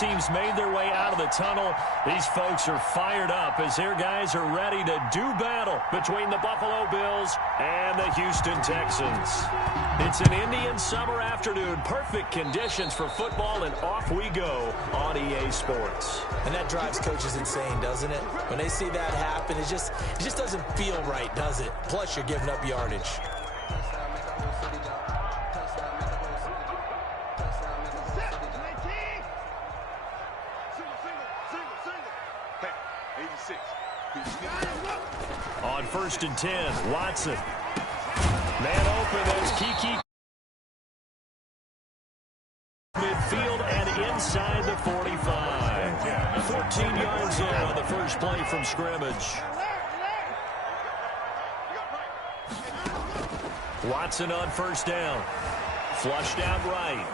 team's made their way out of the tunnel. These folks are fired up as their guys are ready to do battle between the Buffalo Bills and the Houston Texans. It's an Indian summer afternoon. Perfect conditions for football, and off we go on EA Sports. And that drives coaches insane, doesn't it? When they see that happen, it just doesn't feel right, does it? Plus, you're giving up yardage. On 1st and 10, Watson. Man open, there's Kiki. Midfield and inside the 45. 14 yards there on the first play from scrimmage. Watson on 1st down. Flushed out right.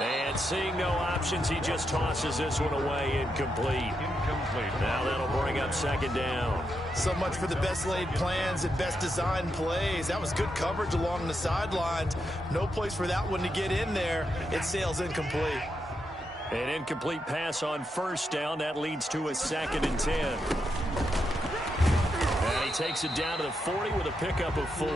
And seeing no options, he just tosses this one away, incomplete. Now that'll bring up 2nd down. So much for the best laid plans and best designed plays. That was good coverage along the sidelines. No place for that one to get in there. It sails incomplete. An incomplete pass on 1st down. That leads to a 2nd and 10. And he takes it down to the 40 with a pickup of 4.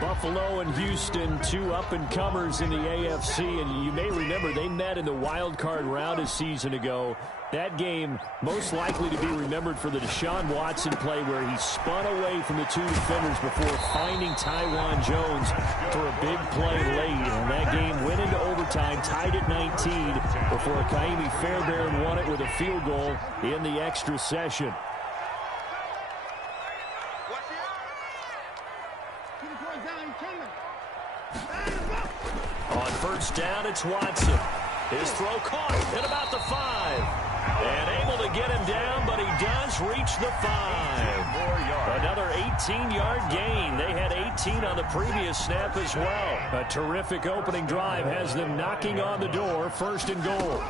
Buffalo and Houston, two up-and-comers in the AFC, and you may remember they met in the wild card round a season ago. That game most likely to be remembered for the Deshaun Watson play where he spun away from the 2 defenders before finding Tywan Jones for a big play late. And that game went into overtime, tied at 19, before Kaimi Fairbairn won it with a field goal in the extra session. On 1st down, it's Watson. His throw caught at about the 5. And able to get him down, but he does reach the 5. Another 18-yard gain. They had 18 on the previous snap as well. A terrific opening drive has them knocking on the door. 1st and goal.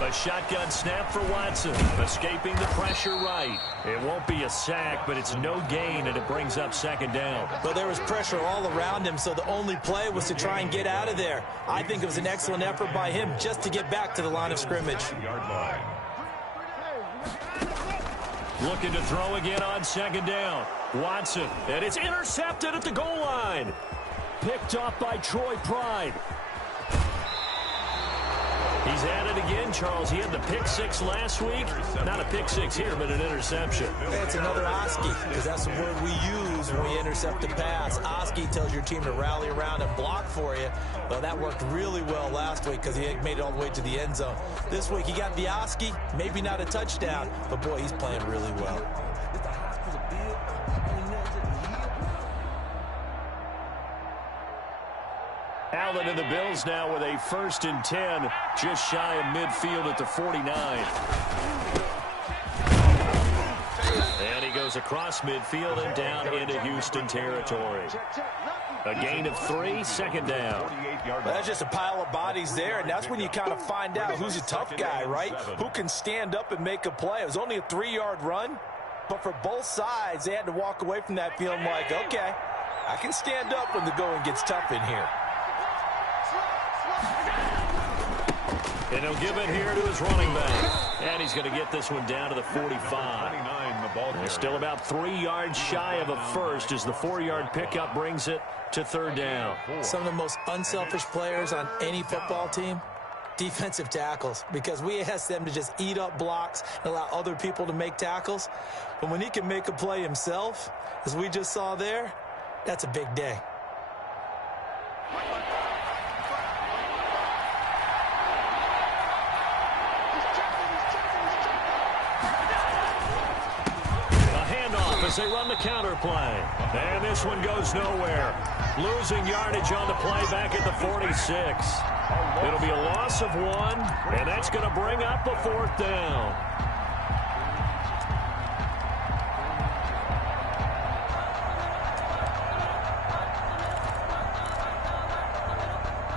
A shotgun snap for Watson, escaping the pressure right. It won't be a sack, but it's no gain, and it brings up 2nd down. But there was pressure all around him, so the only play was to try and get out of there. I think it was an excellent effort by him just to get back to the line of scrimmage. Looking to throw again on 2nd down. Watson, and it's intercepted at the goal line. Picked off by Troy Pride. He's at it again, Charles. He had the pick 6 last week. Not a pick 6 here, but an interception. It's another Oski, because that's the word we use when we intercept a pass. Oski tells your team to rally around and block for you. Well, that worked really well last week because he made it all the way to the end zone. This week he got the Oski, maybe not a touchdown, but boy, he's playing really well. Allen and the Bills now with a 1st and 10, just shy of midfield at the 49. And he goes across midfield and down into Houston territory. A gain of 3, 2nd down. Well, that's just a pile of bodies there, and that's when you kind of find out who's a tough guy, right? Who can stand up and make a play. It was only a 3-yard run, but for both sides, they had to walk away from that feeling like, okay, I can stand up when the going gets tough in here. And he'll give it here to his running back. And he's going to get this one down to the 45. They're still about 3 yards shy of a first as the 4-yard pickup brings it to 3rd down. Some of the most unselfish players on any football team, defensive tackles, because we ask them to just eat up blocks and allow other people to make tackles. But when he can make a play himself, as we just saw there, that's a big day. As they run the counter play. And this one goes nowhere. Losing yardage on the play back at the 46. It'll be a loss of 1, and that's going to bring up a 4th down.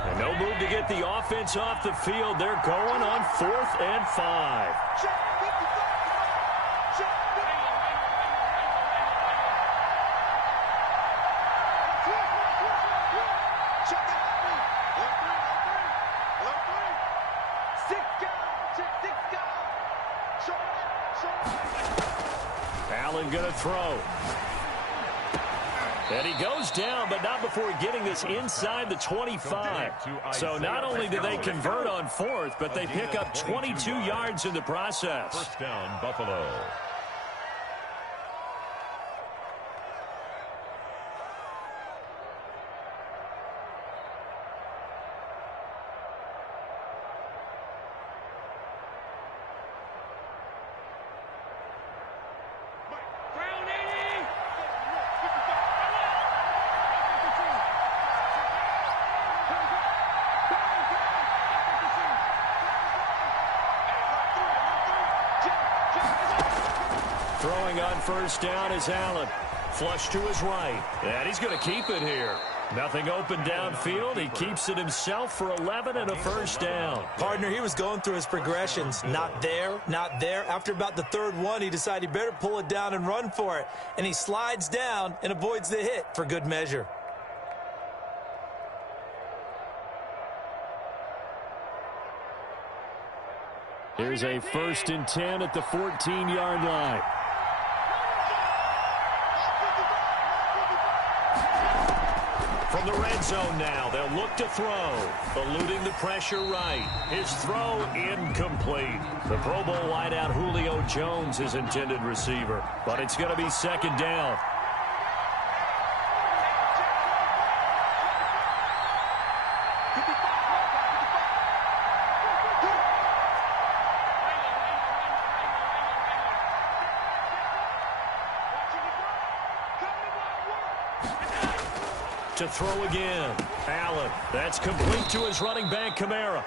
And no move to get the offense off the field. They're going on 4th and 5. Allen going to throw. And he goes down, but not before getting this inside the 25. So not only do they convert on fourth, but they pick up 22 yards in the process. First down, Buffalo. Throwing on first down is Allen. Flush to his right. And he's going to keep it here. Nothing open downfield. He keeps it himself for 11 and a first down. Partner, he was going through his progressions. Not there, not there. After about the third one, he decided he better pull it down and run for it. And he slides down and avoids the hit for good measure. Here's a 1st and 10 at the 14-yard line. From the red zone now, they'll look to throw. Eluding the pressure right. His throw incomplete. The Pro Bowl wideout Julio Jones is intended receiver. But it's going to be second down. To throw again. Allen. That's complete to his running back, Kamara.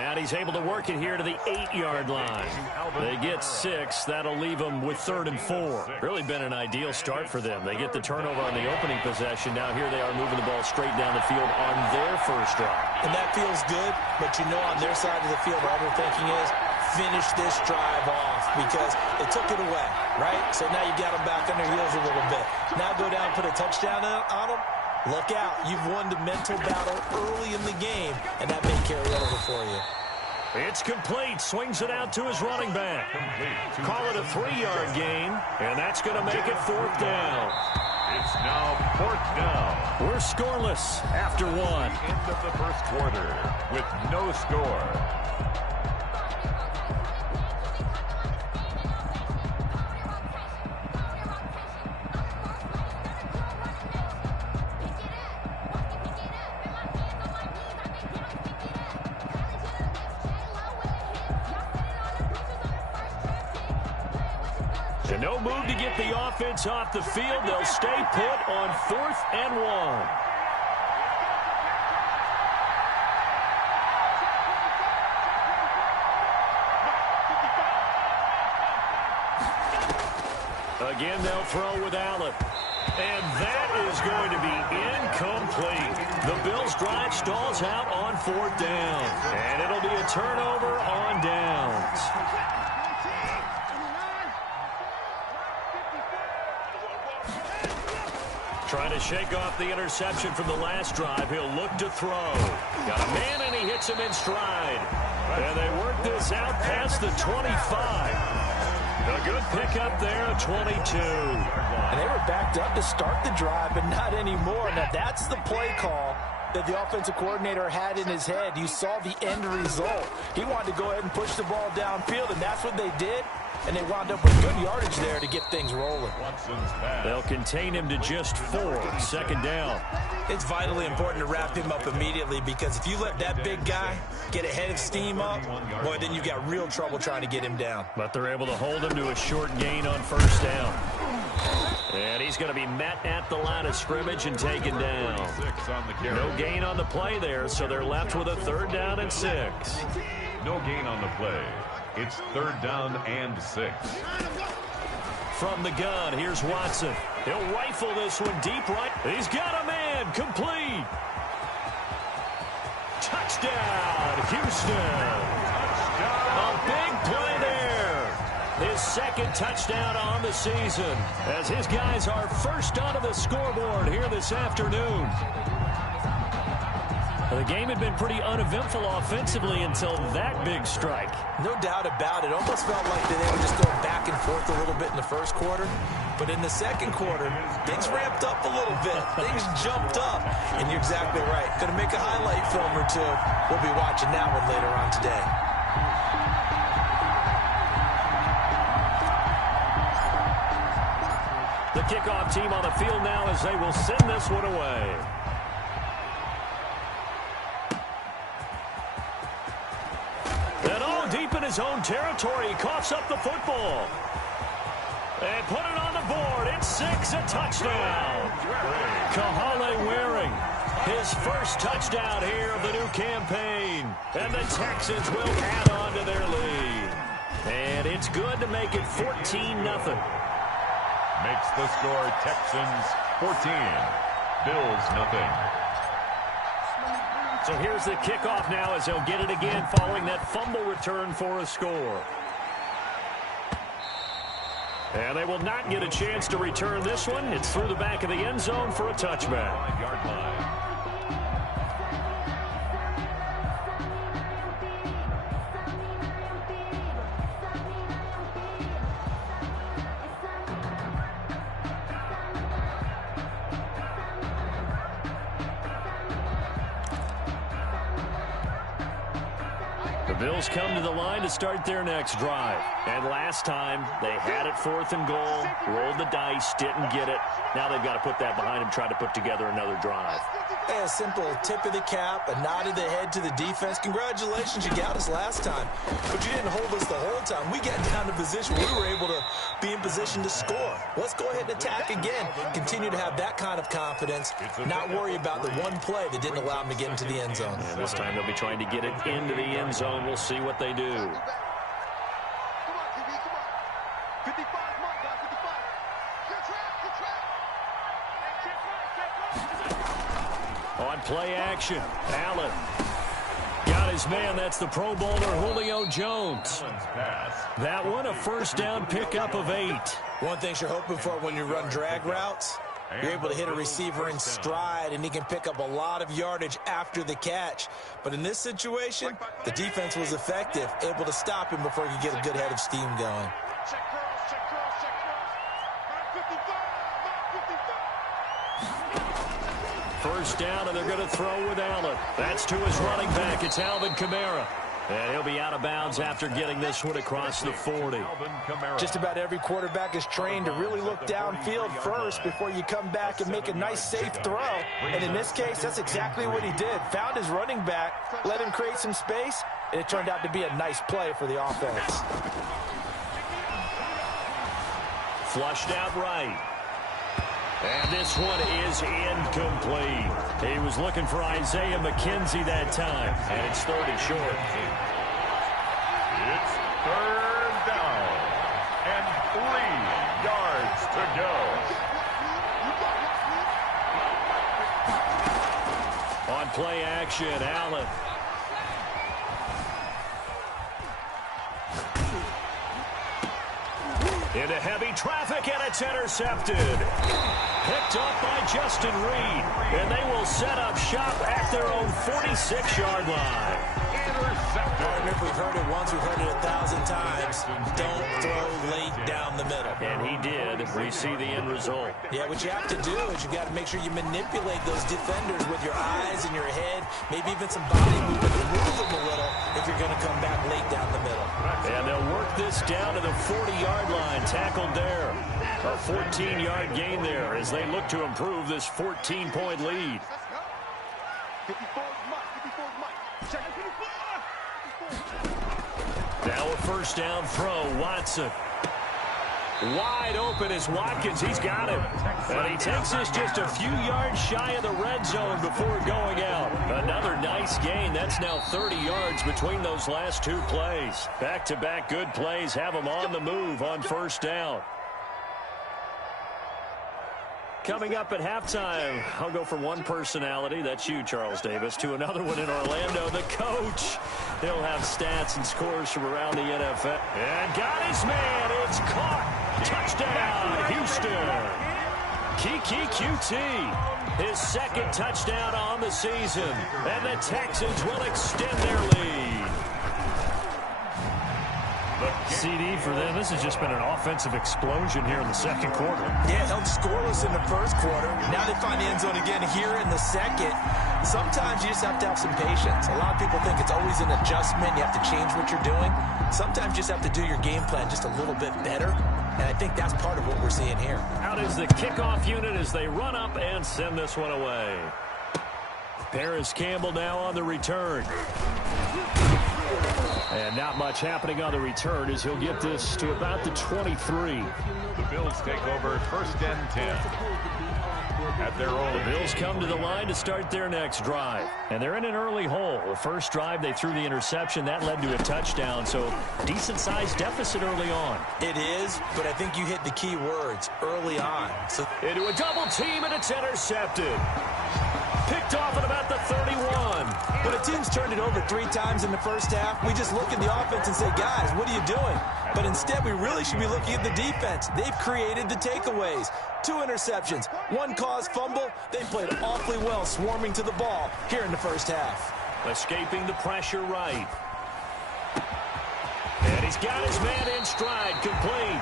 And he's able to work it here to the 8-yard line. They get 6. That'll leave them with 3rd and 4. Really been an ideal start for them. They get the turnover on the opening possession. Now here they are moving the ball straight down the field on their first drive. And that feels good, but you know on their side of the field what they're thinking is finish this drive off because they took it away, right? So now you got them back on their heels a little bit. Now go down and put a touchdown on them. Look out. You've won the mental battle early in the game, and that may carry over for you. It's complete. Swings it out to his running back. Call it a 3-yard gain, and that's going to make it 4th down. It's now 4th down. We're scoreless after 1. End of the first quarter with no score. And no move to get the offense off the field. They'll stay put on 4th and 1. Again, they'll throw with Allen. And that is going to be incomplete. The Bills' drive stalls out on 4th down. And it'll be a turnover on downs. Trying to shake off the interception from the last drive. He'll look to throw. Got a man, and he hits him in stride. And they work this out past the 25. A good pickup there at 22. And they were backed up to start the drive, but not anymore. Now, that's the play call that the offensive coordinator had in his head. You saw the end result. He wanted to go ahead and push the ball downfield, and that's what they did. And they wound up with good yardage there to get things rolling. They'll contain him to just 4. 2nd down. It's vitally important to wrap him up immediately because if you let that big guy get ahead of steam up, boy, then you've got real trouble trying to get him down. But they're able to hold him to a short gain on 1st down. And he's going to be met at the line of scrimmage and taken down. No gain on the play there, so they're left with a 3rd down and 6. No gain on the play. It's 3rd down and 6. From the gun, here's Watson. He'll rifle this one deep right. He's got a man. Complete. Touchdown, Houston. A big play there. His 2nd touchdown on the season as his guys are first onto the scoreboard here this afternoon. The game had been pretty uneventful offensively until that big strike. No doubt about it. Almost felt like they were just going back and forth a little bit in the first quarter. But in the second quarter, things ramped up a little bit. Things jumped up. And you're exactly right. Going to make a highlight film or two. We'll be watching that one later on today. The kickoff team on the field now as they will send this one away. And deep in his own territory, he coughs up the football. And put it on the board. It's 6, a touchdown. Kahale Waring, his first touchdown here of the new campaign. And the Texans will add on to their lead. And it's good to make it 14-0. Makes the score Texans 14, Bills nothing. So here's the kickoff now as they'll get it again following that fumble return for a score. And they will not get a chance to return this one. It's through the back of the end zone for a touchback. 5-yard line. Bills come to the line to start their next drive. And last time, they had it 4th and goal, rolled the dice, didn't get it. Now they've got to put that behind them, try to put together another drive. Hey, a simple tip of the cap, a nod of the head to the defense. Congratulations, you got us last time. But you didn't hold us the whole time. We got down to position. We were able to be in position to score. Let's go ahead and attack again. Continue to have that kind of confidence. Not worry about the one play that didn't allow them to get into the end zone. And this time they'll be trying to get it into the end zone. We'll see what they do. On play action, Allen got his man. That's the Pro Bowler Julio Jones. That one a first down pickup of 8. One thing you're hoping for when you run drag routes, you're able to hit a receiver in stride, and he can pick up a lot of yardage after the catch. But in this situation, the defense was effective, able to stop him before he could get a good head of steam going. First down, and they're going to throw with Allen. That's to his running back. It's Alvin Kamara. And he'll be out of bounds after getting this one across the 40. Just about every quarterback is trained to really look downfield first before you come back and make a nice, safe throw. And in this case, that's exactly what he did. Found his running back, let him create some space, and it turned out to be a nice play for the offense. Flushed out right. And this one is incomplete. He was looking for Isaiah McKenzie that time. And it's 3rd and short. It's 3rd down and 3 yards to go. On play action, Allen. Into heavy traffic, and it's intercepted. Picked up by Justin Reed. And they will set up shop at their own 46-yard line. Partner, we've heard it once, we've heard it 1,000 times. Don't throw late down the middle. And he did. We see the end result. Yeah, what you have to do is you got to make sure you manipulate those defenders with your eyes and your head, maybe even some body movement to move them a little if you're going to come back late down the middle. And they'll work this down to the 40-yard line. Tackled there. A 14-yard gain there as they look to improve this 14-point lead. Now a first down throw. Watson. Wide open is Watkins. He's got him. And he takes this just a few yards shy of the red zone before going out. Another nice gain. That's now 30 yards between those last 2 plays. Back-to-back good plays have them on the move on first down. Coming up at halftime, I'll go from one personality, that's you, Charles Davis, to another one in Orlando, the coach. He'll have stats and scores from around the NFL. And got his man. It's caught. Touchdown, Houston. Kiki QT, his second touchdown on the season, and the Texans will extend their lead. CD for them. This has just been an offensive explosion here in the second quarter. Yeah, held scoreless in the first quarter. Now they find the end zone again here in the second. Sometimes you just have to have some patience. A lot of people think it's always an adjustment. You have to change what you're doing. Sometimes you just have to do your game plan just a little bit better. And I think that's part of what we're seeing here. Out is the kickoff unit as they run up and send this one away. Paris Campbell now on the return. And not much happening on the return as he'll get this to about the 23. The Bills take over 1st and 10. At their own. The Bills come to the line to start their next drive. And they're in an early hole. The first drive, they threw the interception. That led to a touchdown. So decent-sized deficit early on. It is, but I think you hit the key words early on. So into a double team, and it's intercepted. Picked off at about the 31. When a team's turned it over 3 times in the first half, we just look at the offense and say, guys, what are you doing? But instead, we really should be looking at the defense. They've created the takeaways. 2 interceptions, 1 caused fumble. They played awfully well swarming to the ball here in the first half. Escaping the pressure right. And he's got his man in stride, complete.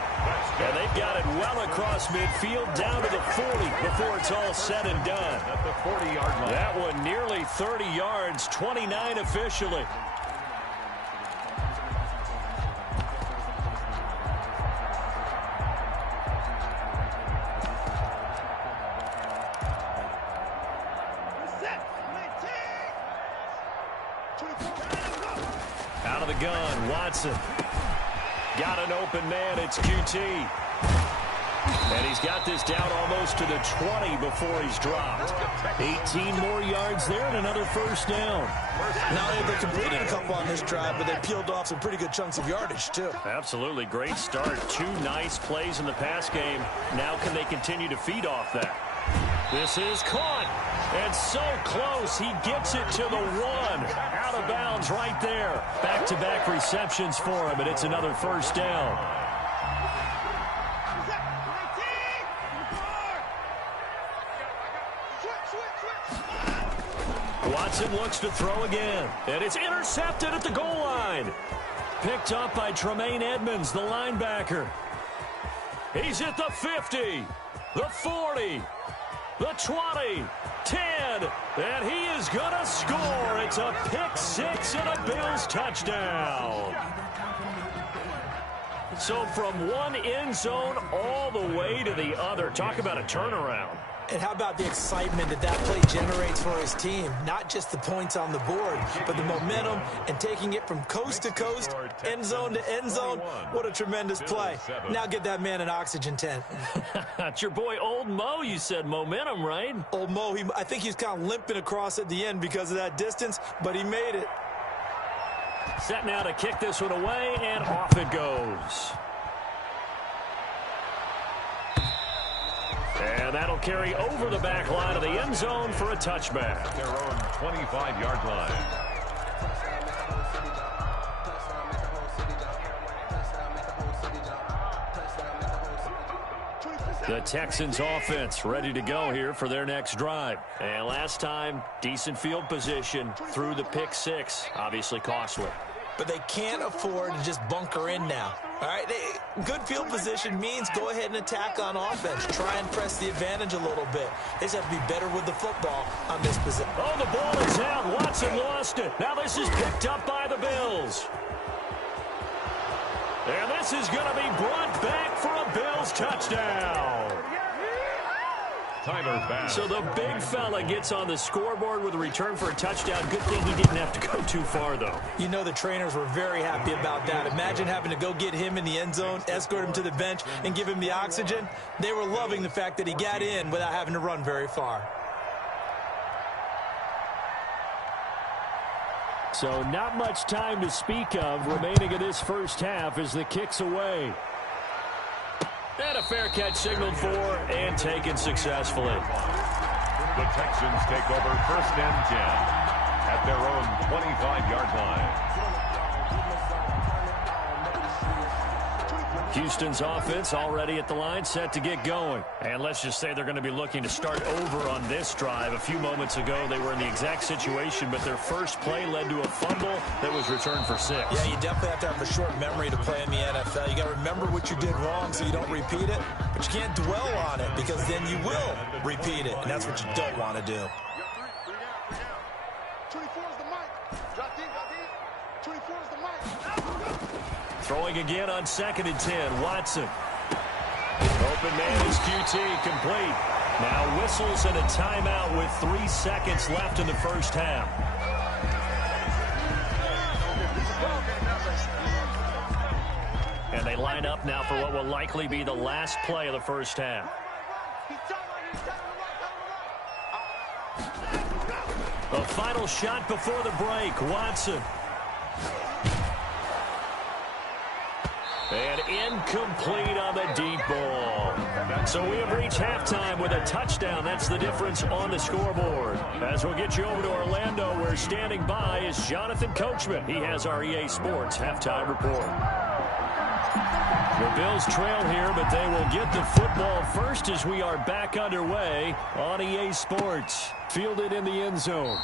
And they've got it well across midfield, down to the 40 before it's all said and done. At the 40-yard line. That one nearly 30 yards, 29 officially. Out of the gun, Watson. Got an open man, it's QT. And he's got this down almost to the 20 before he's dropped. 18 more yards there and another first down. Now they completed a couple on this drive, but they peeled off some pretty good chunks of yardage, too. Absolutely, great start. 2 nice plays in the pass game. Now can they continue to feed off that? This is caught. And so close, he gets it to the 1. Out of bounds right there. Back-to-back receptions for him, and it's another first down. Watson looks to throw again, and it's intercepted at the goal line. Picked up by Tremaine Edmonds, the linebacker. He's at the 50, the 40, the 20, 10, and he is going to score. It's a pick-6 and a Bills touchdown. So from one end zone all the way to the other. Talk about a turnaround. And how about the excitement that play generates for his team? Not just the points on the board, but the momentum and taking it from coast to coast, end zone to end zone. What a tremendous play. Now get that man an oxygen tent. It's your boy Old Mo, you said. Momentum, right? Old Mo, I think he's kind of limping across at the end because of that distance, but he made it. Set now to kick this one away, and off it goes. And that'll carry over the back line of the end zone for a touchback. Their own 25-yard line. The Texans offense ready to go here for their next drive. And last time, decent field position through the pick-6. Obviously costly. But they can't afford to just bunker in now. All right, good field position means go ahead and attack on offense. Try and press the advantage a little bit. They just have to be better with the football on this position. Oh, the ball is out. Watson lost it. Now this is picked up by the Bills. And this is going to be brought back for a Bills touchdown. Tyler Bass. So the big fella gets on the scoreboard with a return for a touchdown. Good thing he didn't have to go too far, though. You know the trainers were very happy about that. Imagine having to go get him in the end zone, escort him to the bench, and give him the oxygen. They were loving the fact that he got in without having to run very far. So not much time to speak of remaining in this first half as the kick's away. And a fair catch signaled for and taken successfully. The Texans take over 1st and 10 at their own 25-yard line. Houston's offense already at the line, set to get going. And let's just say they're going to be looking to start over on this drive. A few moments ago, they were in the exact situation, but their first play led to a fumble that was returned for 6. Yeah, you definitely have to have a short memory to play in the NFL. You got to remember what you did wrong so you don't repeat it, but you can't dwell on it because then you will repeat it, and that's what you don't want to do. 24 is the mic. Drop deep, 24 is the mic. Throwing again on 2nd and 10. Watson. Open man is QT, complete. Now whistles and a timeout with 3 seconds left in the first half. And they line up now for what will likely be the last play of the first half. The final shot before the break. Watson. And incomplete on the deep ball. So we have reached halftime with a touchdown. That's the difference on the scoreboard. As we'll get you over to Orlando, where standing by is Jonathan Coachman. He has our EA Sports halftime report. The Bills trail here, but they will get the football first as we are back underway on EA Sports. Fielded in the end zone.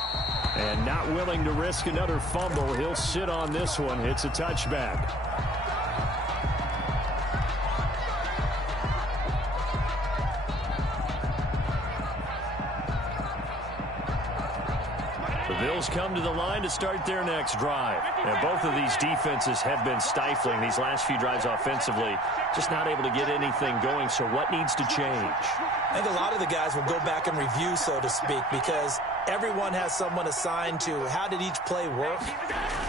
And not willing to risk another fumble. He'll sit on this one. It's a touchback. The Bills come to the line to start their next drive. And both of these defenses have been stifling these last few drives offensively. Just not able to get anything going, so what needs to change? I think a lot of the guys will go back and review, so to speak, because everyone has someone assigned to how did each play work.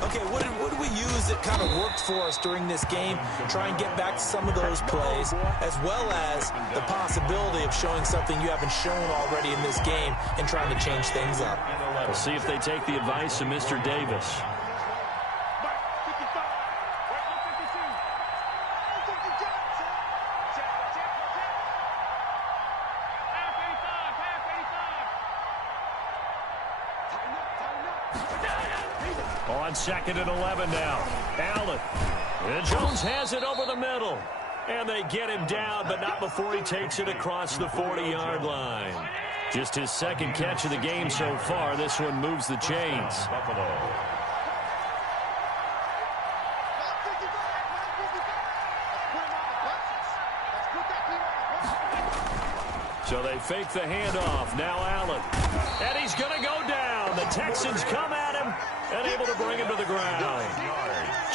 Okay, what did we use that kind of worked for us during this game? Try and get back to some of those plays, as well as the possibility of showing something you haven't shown already in this game and trying to change things up. We'll see if they take the advice of Mr. Davis. On 2nd and 11 now. Allen. And Jones has it over the middle. And they get him down, but not before he takes it across the 40-yard line. Just his second catch of the game so far. This one moves the chains. So they fake the handoff. Now Allen. And he's going to go down. The Texans come at him and able to bring him to the ground.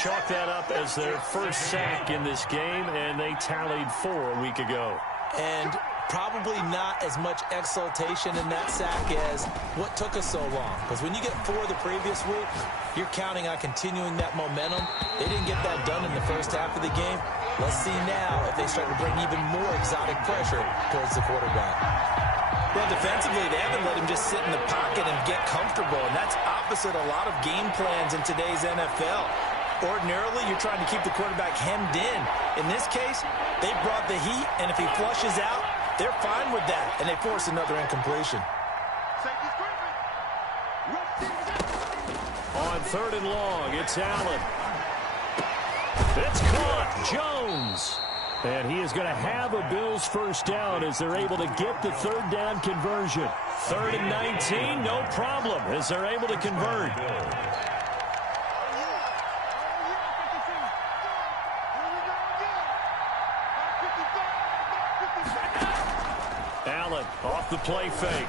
Chalk that up as their first sack in this game, and they tallied 4 a week ago. And probably not as much exultation in that sack as what took us so long. Because when you get 4 the previous week, you're counting on continuing that momentum. They didn't get that done in the first half of the game. Let's see now if they start to bring even more exotic pressure towards the quarterback. Well, defensively, they haven't let him just sit in the pocket and get comfortable, and that's opposite a lot of game plans in today's NFL. Ordinarily, you're trying to keep the quarterback hemmed in. In this case, they brought the heat, and if he flushes out, they're fine with that, and they force another incompletion. On 3rd and long, it's Allen. It's caught. Jones. And he is going to have a Bills first down as they're able to get the 3rd down conversion. 3rd and 19, no problem, as they're able to convert. Allen off the play fake.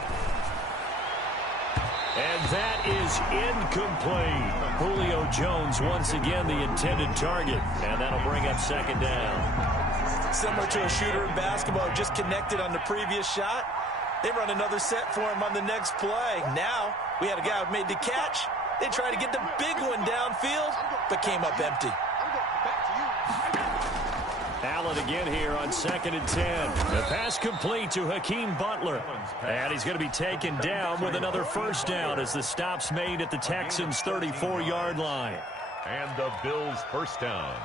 And that is incomplete. Julio Jones once again the intended target. And that'll bring up 2nd down. Similar to a shooter in basketball, just connected on the previous shot. They run another set for him on the next play. Now, we had a guy who made the catch. They tried to get the big one downfield, but came up empty. Allen again here on 2nd and 10. The pass complete to Hakeem Butler. And he's going to be taken down with another first down as the stop's made at the Texans' 34-yard line. And the Bills' first down.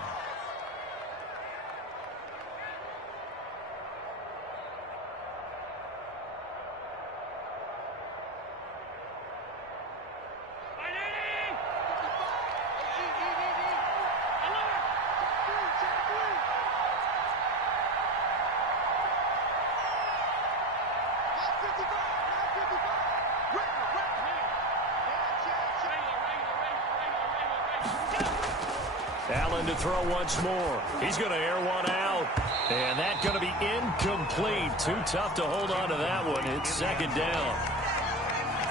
Allen to throw once more. He's going to air one out. And that's going to be incomplete. Too tough to hold on to that one. It's second down.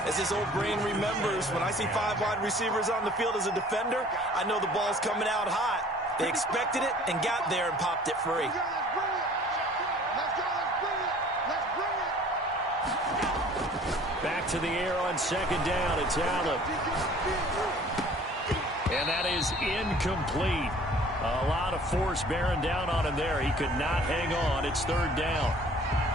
As his old brain remembers, when I see 5 wide receivers on the field as a defender, I know the ball's coming out hot. They expected it and got there and popped it free. Back to the air on second down. It's Allen. And that is incomplete. A lot of force bearing down on him there. He could not hang on. It's third down.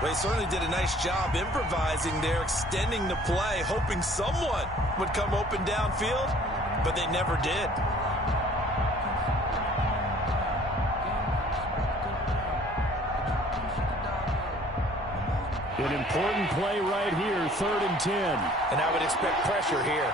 They certainly did a nice job improvising there, extending the play, hoping someone would come open downfield, but they never did. An important play right here, 3rd and 10. And I would expect pressure here.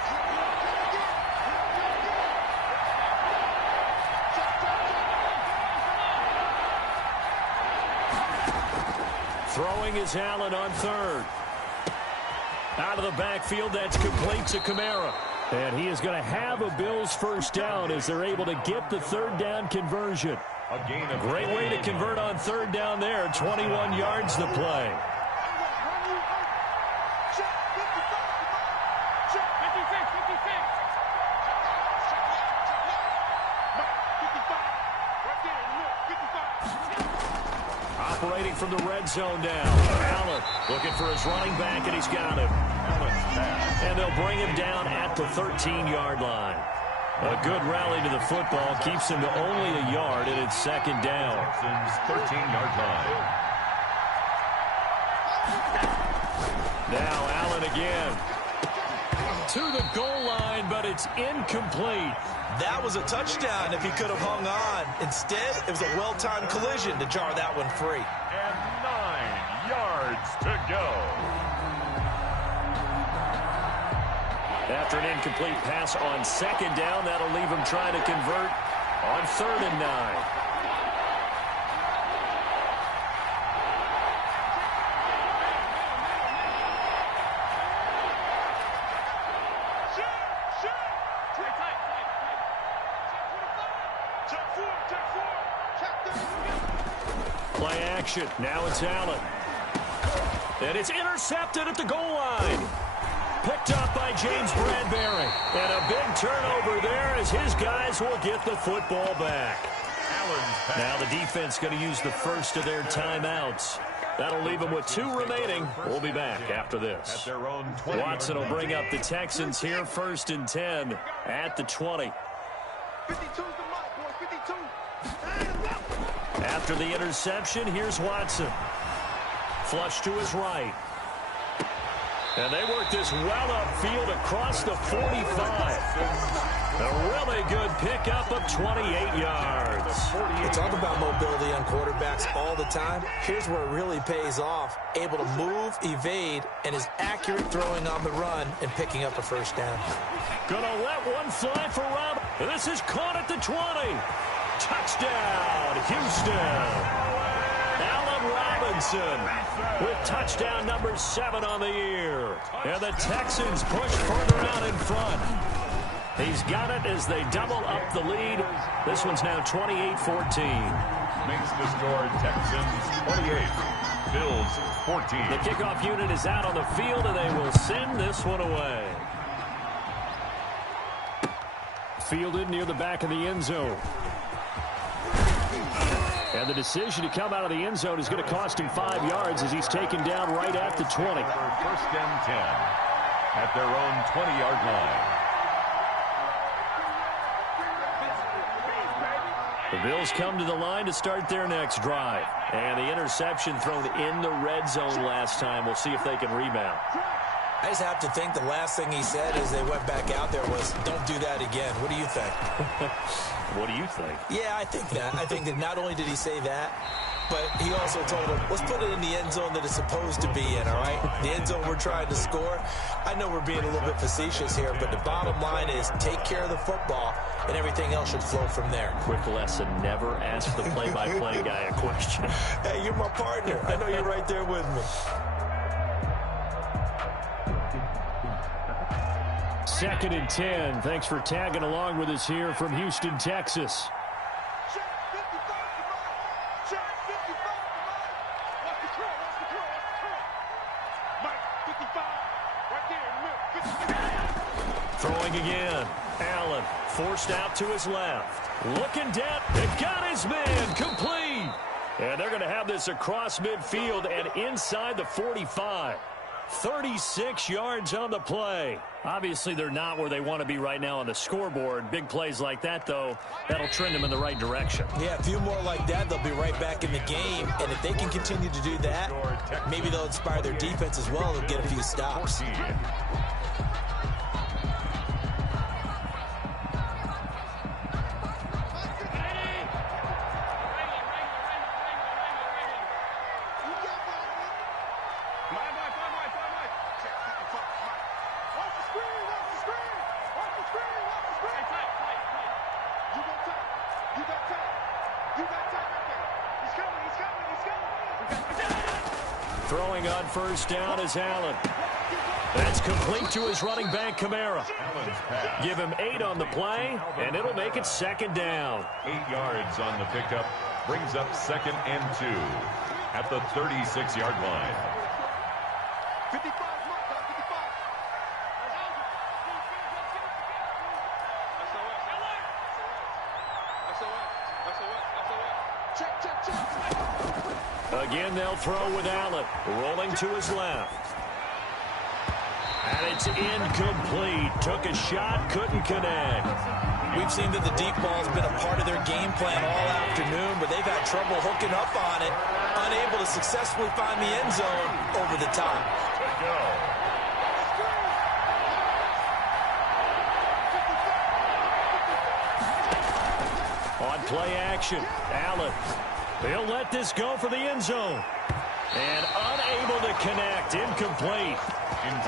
Throwing is Allen on 3rd. Out of the backfield, that's complete to Kamara. And he is going to have a Bills first down as they're able to get the 3rd down conversion. Great way to convert on 3rd down there. 21 yards the play. Operating from the red zone now. Allen looking for his running back, and he's got him. And they'll bring him down at the 13-yard line. A good rally to the football keeps him to only a yard, and it's second down. 13-yard line. Now Allen again. To the goal line, but it's incomplete. That was a touchdown if he could have hung on. Instead, it was a well-timed collision to jar that one free. And 9 yards to go. After an incomplete pass on second down, that'll leave him trying to convert on 3rd and 9. Play action. Now it's Allen. And it's intercepted at the goal line. Picked up by James Bradbury. And a big turnover there as his guys will get the football back. Now the defense going to use the first of their timeouts. That'll leave them with 2 remaining. We'll be back after this. Watson will bring up the Texans here, 1st and 10 at the 20. 52's the mark, boy. 52. After the interception, here's Watson. Flush to his right. And they work this well upfield across the 45. A really good pickup of 28 yards. We talk about mobility on quarterbacks all the time. Here's where it really pays off. Able to move, evade, and is accurate throwing on the run and picking up a first down. Gonna let one fly for Rob. This is caught at the 20. Touchdown, Houston. Allen Robinson with touchdown number 7 on the year. And the Texans push further out in front. He's got it as they double up the lead. This one's now 28-14. Makes the score Texans 28, Bills 14. The kickoff unit is out on the field, and they will send this one away. Fielded near the back of the end zone. And the decision to come out of the end zone is going to cost him 5 yards as he's taken down right at the 20. 1st and 10 at their own 20-yard line. The Bills come to the line to start their next drive. And the interception thrown in the red zone last time. We'll see if they can rebound. I just have to think the last thing he said as they went back out there was, don't do that again. What do you think? What do you think? Yeah, I think that. I think that not only did he say that, but he also told him, let's put it in the end zone that it's supposed to be in, all right? The end zone we're trying to score. I know we're being a little bit facetious here, but the bottom line is take care of the football, and everything else should flow from there. Quick lesson, never ask the play-by-play guy a question. Hey, you're my partner. I know you're right there with me. 2nd and 10. Thanks for tagging along with us here from Houston, Texas. Throwing again. Allen forced out to his left. Looking down and got his man complete. And they're going to have this across midfield and inside the 45. 36 yards on the play. Obviously, they're not where they want to be right now on the scoreboard. Big plays like that, though, that'll trend them in the right direction. Yeah, a few more like that, they'll be right back in the game. And if they can continue to do that, maybe they'll inspire their defense as well and get a few stops. Throwing on first down is Allen. That's complete to his running back, Kamara. Give him 8 on the play, and it'll make it second down. 8 yards on the pickup. Brings up 2nd and 2 at the 36-yard line. 55, mark, 55. Again, they'll throw with Allen. Rolling to his left. And it's incomplete. Took a shot, couldn't connect. We've seen that the deep ball's been a part of their game plan all afternoon, but they've had trouble hooking up on it, unable to successfully find the end zone over the top. On play action, Allen. They'll let this go for the end zone. And unable to connect. Incomplete.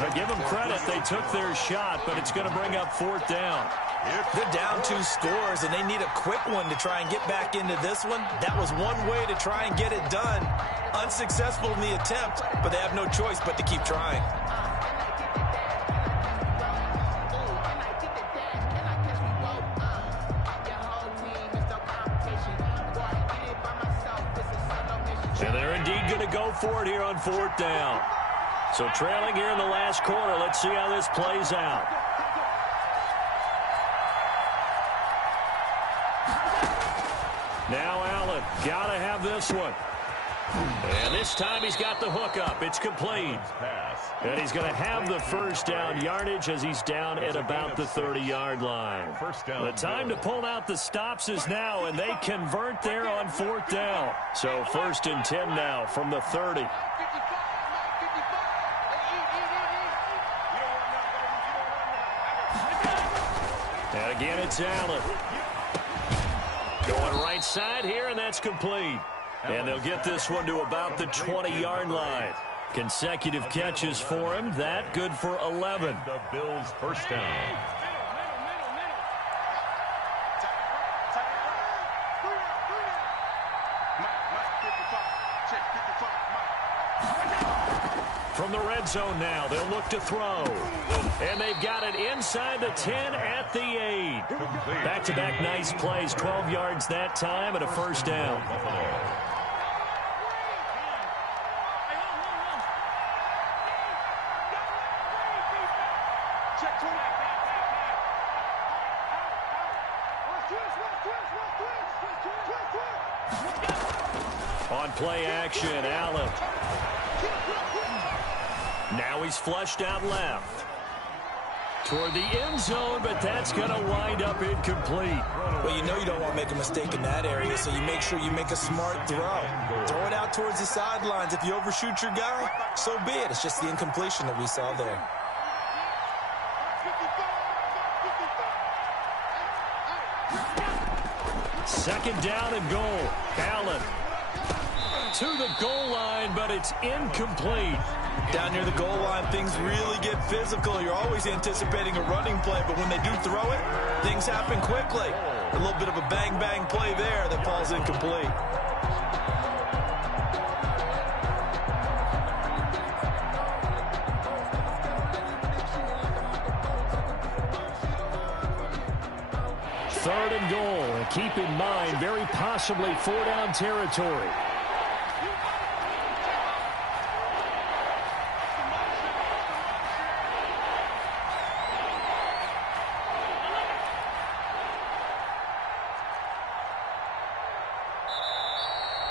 To give them credit, they took their shot, but it's going to bring up 4th down. They're down 2 scores, and they need a quick one to try and get back into this one. That was one way to try and get it done. Unsuccessful in the attempt, but they have no choice but to keep trying. And they're indeed going to go for it here on 4th down. So trailing here in the last quarter. Let's see how this plays out. Now Allen, got to have this one. And this time he's got the hook up. It's complete. And he's going to have the first down yardage as he's down at about the 30-yard line. The time to pull out the stops is now, and they convert there on 4th down. So 1st and 10 now from the 30. And again, it's Allen. Going right side here, and that's complete. And they'll get this one to about the 20-yard line. Consecutive catches for him. That good for 11. The Bills' first down. From the red zone now, they'll look to throw. And they've got it inside the 10 at the 8. Back-to-back nice plays, 12 yards that time and a first down. On play action, Allen. Now he's flushed out left. Toward the end zone, but that's going to wind up incomplete. Well, you know you don't want to make a mistake in that area, so you make sure you make a smart throw. Throw it out towards the sidelines. If you overshoot your guy, so be it. It's just the incompletion that we saw there. Second down and goal. Allen to the goal line, but it's incomplete. Down near the goal line, things really get physical. You're always anticipating a running play, but when they do throw it, things happen quickly. A little bit of a bang-bang play there that falls incomplete. 3rd and goal. And keep in mind, very possibly 4-down territory.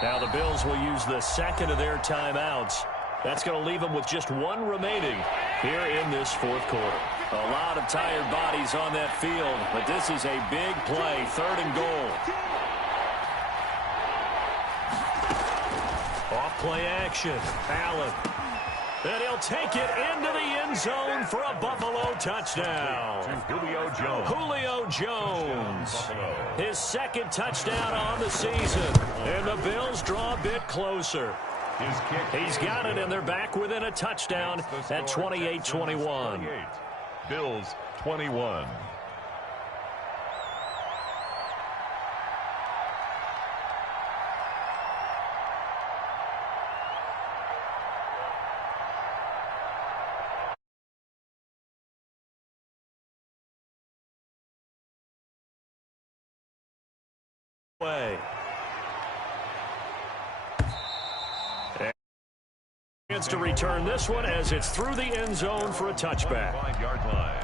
Now the Bills will use the second of their timeouts. That's going to leave them with just one remaining here in this 4th quarter. A lot of tired bodies on that field, but this is a big play, 3rd and goal. Off play action, Allen. And he'll take it into the end zone for a Buffalo touchdown. Julio Jones. His 2nd touchdown on the season. And the Bills draw a bit closer. He's got it, and they're back within a touchdown at 28-21. Bills 21. Chance to return this one as it's through the end zone for a touchback. 5-yard line.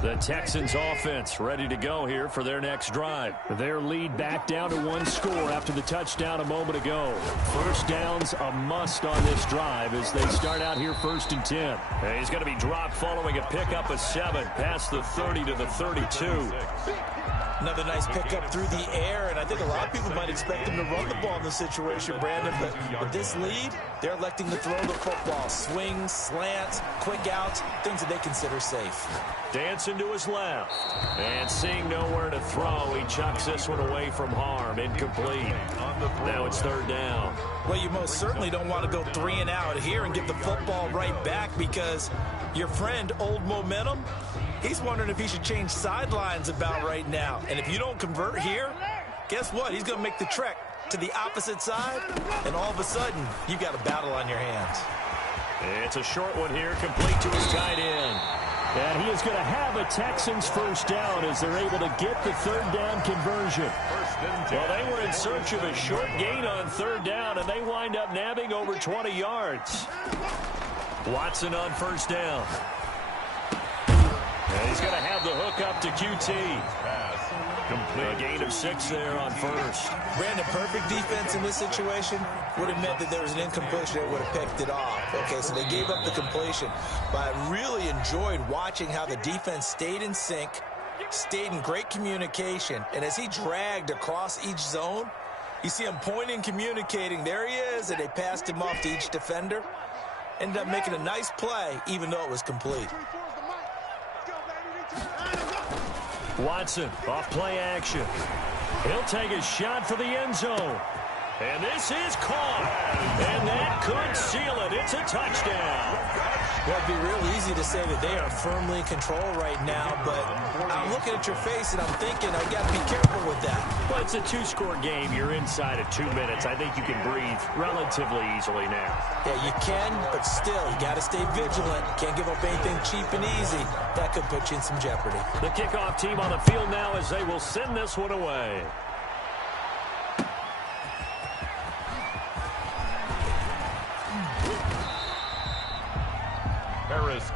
The Texans offense ready to go here for their next drive. Their lead back down to 1 score after the touchdown a moment ago. 1st downs a must on this drive as they start out here 1st and 10. And he's going to be dropped following a pickup of 7 past the 30 to the 32. Another nice pickup through the air, and I think a lot of people might expect him to run the ball in this situation, Brandon, but with this lead, they're electing to throw the football. Swings, slants, quick outs, things that they consider safe. Dancing to his left, and seeing nowhere to throw, he chucks this one away from harm. Incomplete. Now it's 3rd down. Well, you most certainly don't want to go 3 and out here and give the football right back because your friend, Old Momentum, he's wondering if he should change sidelines about right now. And if you don't convert here, guess what? He's going to make the trek to the opposite side, and all of a sudden, you've got a battle on your hands. It's a short one here, complete to his tight end. And he is going to have a Texans 1st down as they're able to get the 3rd down conversion. Well, they were in search of a short gain on 3rd down, and they wind up nabbing over 20 yards. Watson on 1st down. And he's going to have the hook up to QT. A gain of 6 there on 1st. Brandon, perfect defense in this situation would have meant that there was an incompletion that would have picked it off. Okay, so they gave up the completion. But I really enjoyed watching how the defense stayed in sync, stayed in great communication. And as he dragged across each zone, you see him pointing, communicating. There he is, and they passed him off to each defender. Ended up making a nice play, even though it was complete. Watson, off play action. He'll take a shot for the end zone. And this is caught. And that could seal it. It's a touchdown. Well, it'd be real easy to say that they are firmly in control right now, but I'm looking at your face and I'm thinking I got to be careful with that. Well, it's a 2-score game. You're inside of 2 minutes. I think you can breathe relatively easily now. Yeah, you can, but still, you got to stay vigilant. Can't give up anything cheap and easy. That could put you in some jeopardy. The kickoff team on the field now as they will send this one away.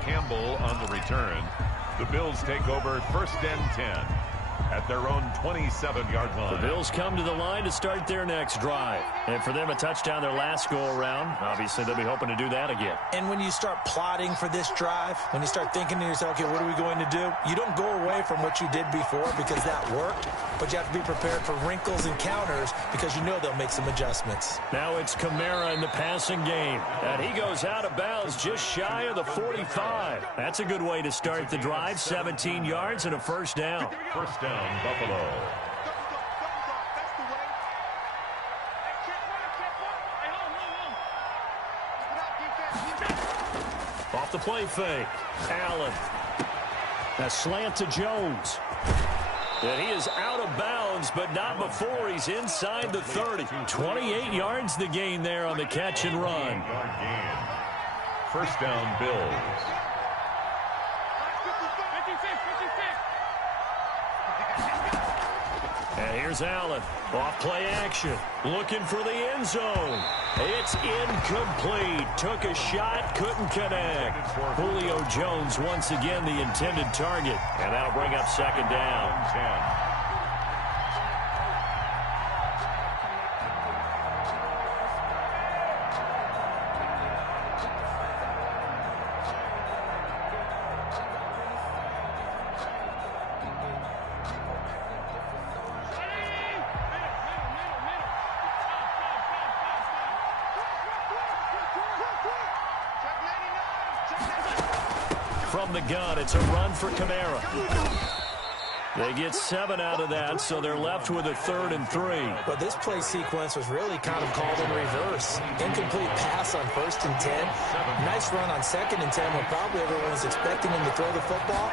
Campbell on the return. The Bills take over 1st and 10 at their own 27-yard line. The Bills come to the line to start their next drive. And for them, a touchdown their last go-around. Obviously, they'll be hoping to do that again. And when you start plotting for this drive, when you start thinking to yourself, okay, what are we going to do? You don't go away from what you did before because that worked, but you have to be prepared for wrinkles and counters because you know they'll make some adjustments. Now it's Kamara in the passing game. And he goes out of bounds just shy of the 45. That's a good way to start the drive. 17 yards and a 1st down. 1st down. Buffalo. Off the play fake. Allen. A slant to Jones. And he is out of bounds, but not before he's inside the 30. 28 yards the gain there on the catch and run. First down, Bills. And here's Allen. Off play action. Looking for the end zone. It's incomplete. Took a shot, couldn't connect. Julio Jones once again the intended target. And that'll bring up second down. 10. From the gun, it's a run for Kamara. They get 7 out of that, so they're left with a 3rd and 3. But this play sequence was really kind of called in reverse. Incomplete pass on 1st and 10. Nice run on 2nd and 10 when probably everyone was expecting him to throw the football.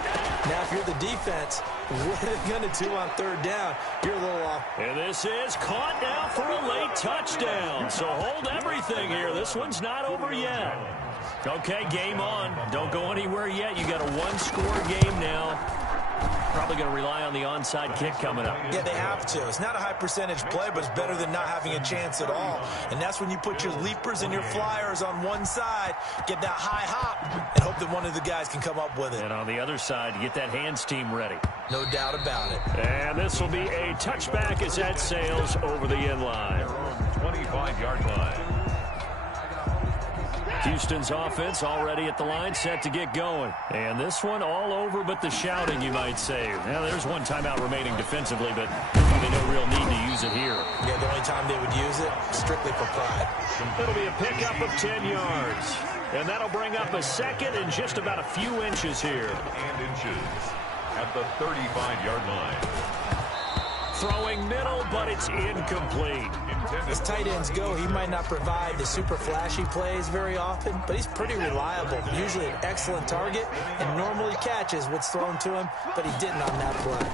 Now, if you're the defense, what are they going to do on 3rd down? You're a little off. And this is caught now for a late touchdown. So hold everything here. This one's not over yet. Okay, game on. Don't go anywhere yet. You got a 1-score game now. Probably going to rely on the onside kick coming up. Yeah, they have to. It's not a high percentage play, but it's better than not having a chance at all. And that's when you put your leapers and your flyers on one side, get that high hop, and hope that one of the guys can come up with it. And on the other side, get that hands team ready. No doubt about it. And this will be a touchback as that sails over the end line. 25-yard line. Houston's offense already at the line, set to get going. And this one all over but the shouting, you might say. Now, there's one timeout remaining defensively, but probably no real need to use it here. Yeah, the only time they would use it, strictly for pride. It'll be a pickup of 10 yards. And that'll bring up a 2nd and just about a few inches here. And inches at the 35-yard line. Throwing middle, but it's incomplete. As tight ends go, he might not provide the super flashy plays very often, but he's pretty reliable. Usually an excellent target, and normally catches what's thrown to him, but he didn't on that play.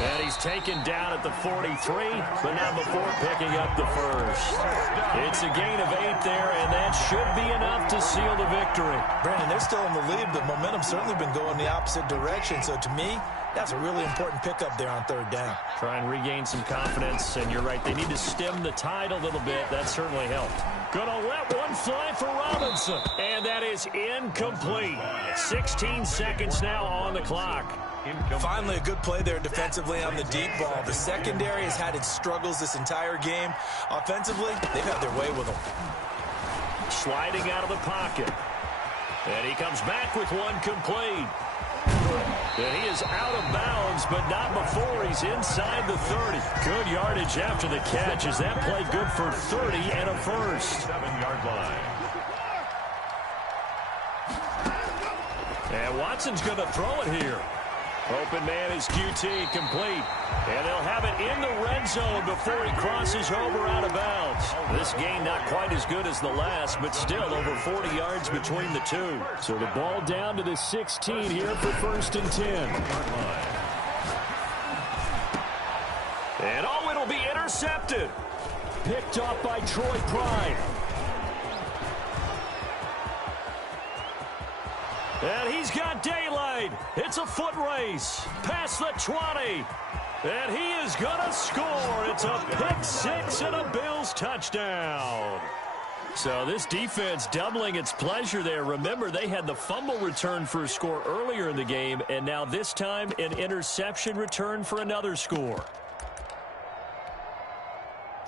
And he's taken down at the 43, but not before picking up the 1st. It's a gain of 8 there, and that should be enough to seal the victory. Brandon, they're still in the lead, but momentum's certainly been going the opposite direction, so to me, that's a really important pickup there on 3rd down. Try and regain some confidence, and you're right. They need to stem the tide a little bit. That certainly helped. Gonna let one fly for Robinson, and that is incomplete. 16 seconds now on the clock. Finally, a good play there defensively on the deep ball. The secondary has had its struggles this entire game. Offensively, they've had their way with them. Sliding out of the pocket. And he comes back with one complete. And he is out of bounds, but not before he's inside the 30. Good yardage after the catch. Is that play good for 30 and a 1st? 7-yard line. And Watson's going to throw it here. Open man is QT, complete. And they'll have it in the red zone before he crosses over out of bounds. This game not quite as good as the last, but still over 40 yards between the two. So the ball down to the 16 here for 1st and 10. And oh, it'll be intercepted. Picked off by Troy Pride. And he's got daylight. It's a foot race. Past the 20. And he is going to score. It's a pick-6 and a Bills touchdown. So this defense doubling its pleasure there. Remember, they had the fumble return for a score earlier in the game, and now this time an interception return for another score.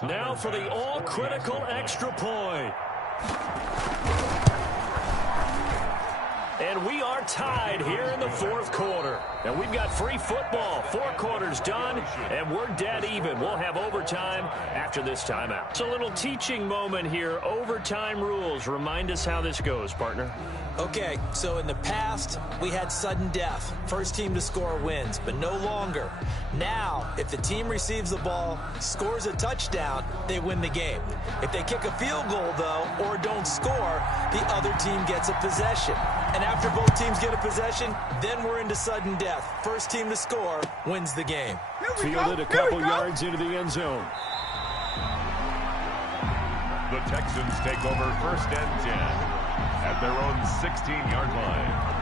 Now for the all-critical extra point. And we are tied here in the 4th quarter. And we've got free football. 4 quarters done, and we're dead even. We'll have overtime after this timeout. It's a little teaching moment here. Overtime rules. Remind us how this goes, partner. Okay, so in the past, we had sudden death. First team to score wins, but no longer. Now, if the team receives the ball, scores a touchdown, they win the game. If they kick a field goal, though, or don't score, the other team gets a possession. And after both teams get a possession, then we're into sudden death. First team to score wins the game. Fielded a couple yards into the end zone. The Texans take over 1st and 10 at their own 16-yard line.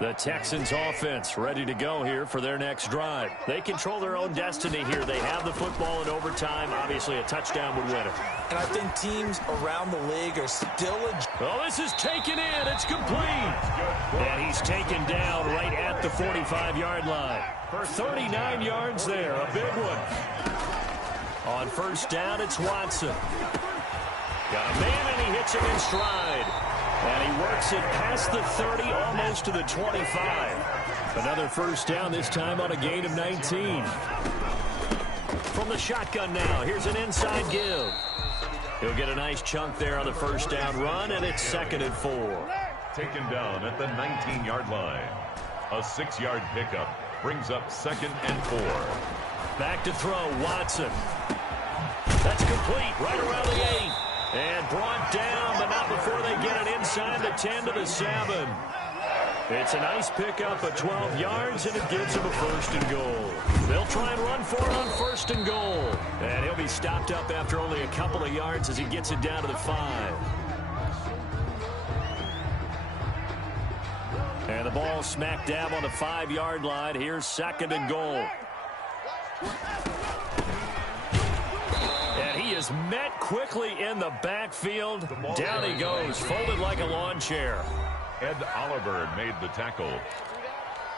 The Texans offense ready to go here for their next drive. They control their own destiny here. They have the football in overtime. Obviously, a touchdown would win it. And I think teams around the league are still... Oh, this is taken in. It's complete. And he's taken down right at the 45-yard line. 39 yards there. A big one. On 1st down, it's Watson. Got a man, and he hits him in stride. And he works it past the 30, almost to the 25. Another 1st down, this time on a gain of 19. From the shotgun now, here's an inside give. He'll get a nice chunk there on the 1st down run, and it's 2nd and 4. Taken down at the 19-yard line. A 6-yard pickup brings up 2nd and 4. Back to throw, Watson. That's complete, right around the 8. And brought down, but not before they get it inside the 10 to the 7. It's a nice pickup of 12 yards, and it gives him a 1st and goal. They'll try and run for it on 1st and goal. And he'll be stopped up after only a couple of yards as he gets it down to the 5. And the ball smacked down on the 5-yard line. Here's 2nd and goal. And he is met quickly in the backfield. Down he goes, folded like a lawn chair. Ed Oliver made the tackle.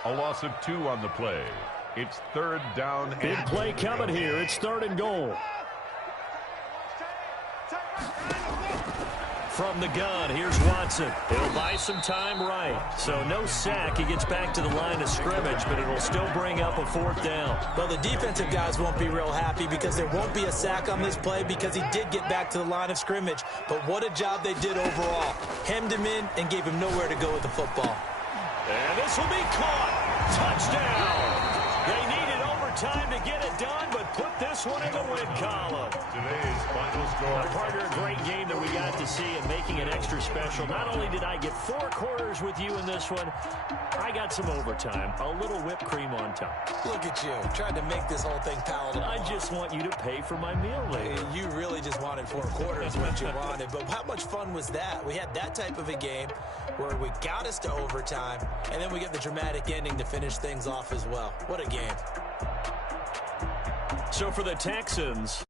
A loss of 2 on the play. It's 3rd down. Big play coming here. It's 3rd and goal. From the gun, here's Watson. He'll buy some time right. So no sack. He gets back to the line of scrimmage, but it'll still bring up a 4th down. Well, the defensive guys won't be real happy because there won't be a sack on this play because he did get back to the line of scrimmage. But what a job they did overall. Hemmed him in and gave him nowhere to go with the football. And this will be caught. Touchdown. They needed overtime to get it done, but put this one in the win column. Today's final score. Partner, a great game that we got to see and making it extra special. Not only did I get 4 quarters with you in this one, I got some overtime. A little whipped cream on top. Look at you, trying to make this whole thing palatable. I just want you to pay for my meal later. You really just wanted 4 quarters what you wanted. But how much fun was that? We had that type of a game where we got us to overtime, and then we get the dramatic ending to finish things off as well. What a game. So for the Texans,